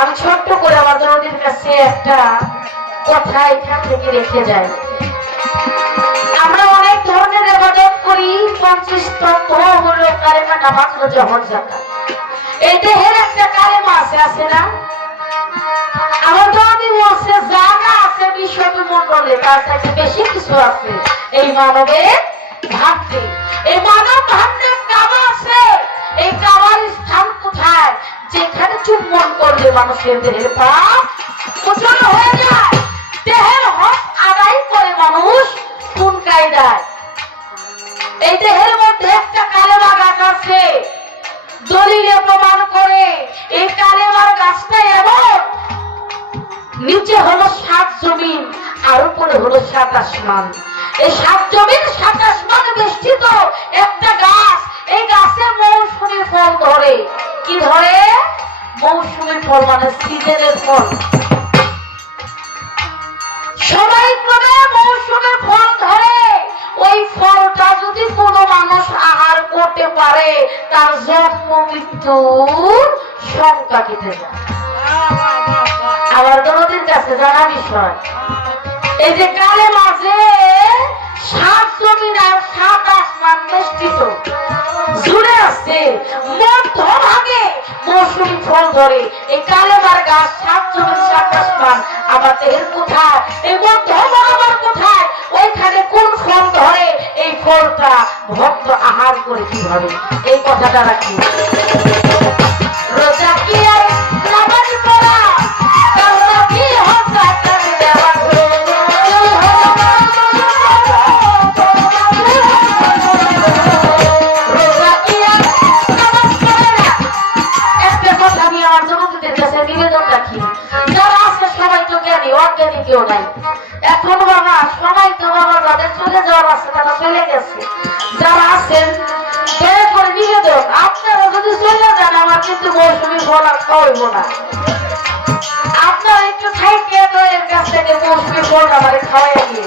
আমি ছোট্ট করে আমার নদীর কাছে একটা কথা এখান থেকে রেখে যাই। আমরা অনেক ধরনের আবাদত করি, পঞ্চাশ হলো কালেমা নামাজ ও জহর জাকাত এই দেহের একটা কালেমা আছে আছে না? আমার আছে বেশি কিছু আছে। এই মানবের ভাবতে। এই মানব ভাবতে দেহের প্রচুর হয়ে যায়। দেহের হক আদায় করে মানুষ কোন কায়দায় এই দেহের মধ্যে একটা কালেমা গাছ আছে। করে এই কালেমার গাছটা এমন, নিচে হলো সাত জমিন, আর উপরে হলো সাত আসমান। এই সাত জমিন, সাত আসমান বেষ্টিত একটা গাছ, এই গাছে মৌসুমী ফল ধরে। কি ধরে? ফল মানে সিজনের ফল। সবাই ক্রমে মৌসুমী ফল ধরে? ওই ফলটা যদি কোনো মানুষ আহার করতে পারে, তার জন্ম মৃত্যুর সংখ্যা কেটে যায়। আমার দরদের কাছে জানা বিষয়। এই যে কালে মাঝে সাত জমিন আর সাত আসমান বেষ্টিত। জুড়ে আছে। মধ্যভাগে মৌসুমি ফল ধরে এই কালেমার গাছ, সাত জমিন সাত আসমান, আমার দেহের কোথায় এই বন্ধ আমার কোথায় ওইখানে কোন ফল ধরে, এই ফলটা ভক্ত আহার করে কীভাবে এই কথাটা রাখি। বাবা সবাই তো বাবা যাদের চলে যাওয়ার যদি চলে যান, আমার কিন্তু মৌসুমি আর খাওয়াইব না একটু খাইতে এর কাছ থেকে মৌসুমি ফল আমার খাওয়াই দিয়ে